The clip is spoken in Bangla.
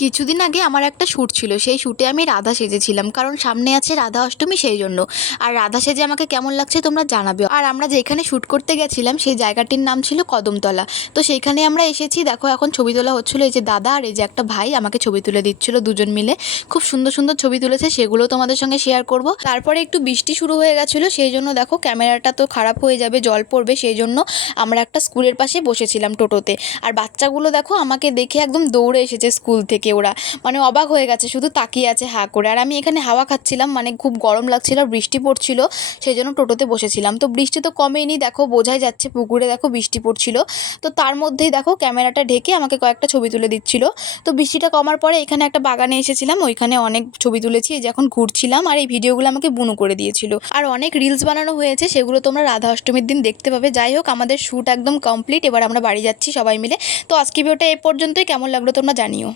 কিছুদিন আগে আমার একটা শ্যুট ছিল, সেই শ্যুটে আমি রাধা সেজেছিলাম, কারণ সামনে আছে রাধা অষ্টমী, সেই জন্য। আর রাধা সেজে আমাকে কেমন লাগছে তোমরা জানাবে। আর আমরা যেখানে শ্যুট করতে গেছিলাম সেই জায়গাটির নাম ছিল কদমতলা। তো সেইখানে আমরা এসেছি, দেখো এখন ছবি তোলা হচ্ছিলো। এই যে দাদা আর এই যে একটা ভাই আমাকে ছবি তুলে দিচ্ছিল, দুজন মিলে খুব সুন্দর সুন্দর ছবি তুলেছে, সেগুলো তোমাদের সঙ্গে শেয়ার করব। তারপরে একটু বৃষ্টি শুরু হয়ে গেছিলো, সেই জন্য দেখো ক্যামেরাটা তো খারাপ হয়ে যাবে, জল পড়বে, সেই জন্য আমরা একটা স্কুলের পাশে বসেছিলাম টোটোতে। আর বাচ্চাগুলো দেখো আমাকে দেখে একদম দৌড়ে এসেছে স্কুল থেকে, ওরা মানে অবাক হয়ে গেছে, শুধু তাকিয়ে আছে হাঁ করে। আর আমি এখানে হাওয়া খাচ্ছিলাম, মানে খুব গরম লাগছিল, বৃষ্টি পড়ছিল, সেই জন্য টোটোতে বসেছিলাম। তো বৃষ্টি তো কমেনি, দেখো বোঝাই যাচ্ছে পুকুরে দেখো বৃষ্টি পড়ছিল। তো তার মধ্যেই দেখো ক্যামেরাটা ঢেকে আমাকে কয়েকটা ছবি তুলে দিচ্ছিল। তো বৃষ্টিটা কমার পরে এখানে একটা বাগানে এসেছিলাম, ওইখানে অনেক ছবি তুলেছি। এই যে এখন ঘুরছিলাম, আর এই ভিডিওগুলো আমাকে বুনু করে দিয়েছিল। আর অনেক রিলস বানানো হয়েছে, সেগুলো তোমরা রাধা অষ্টমীর দিন দেখতে পাবে। যাই হোক, আমাদের শ্যুট একদম কমপ্লিট, এবার আমরা বাড়ি যাচ্ছি সবাই মিলে। তো আজকে ভিডিওটা এ পর্যন্তই, কেমন লাগলো তোমরা জানিও।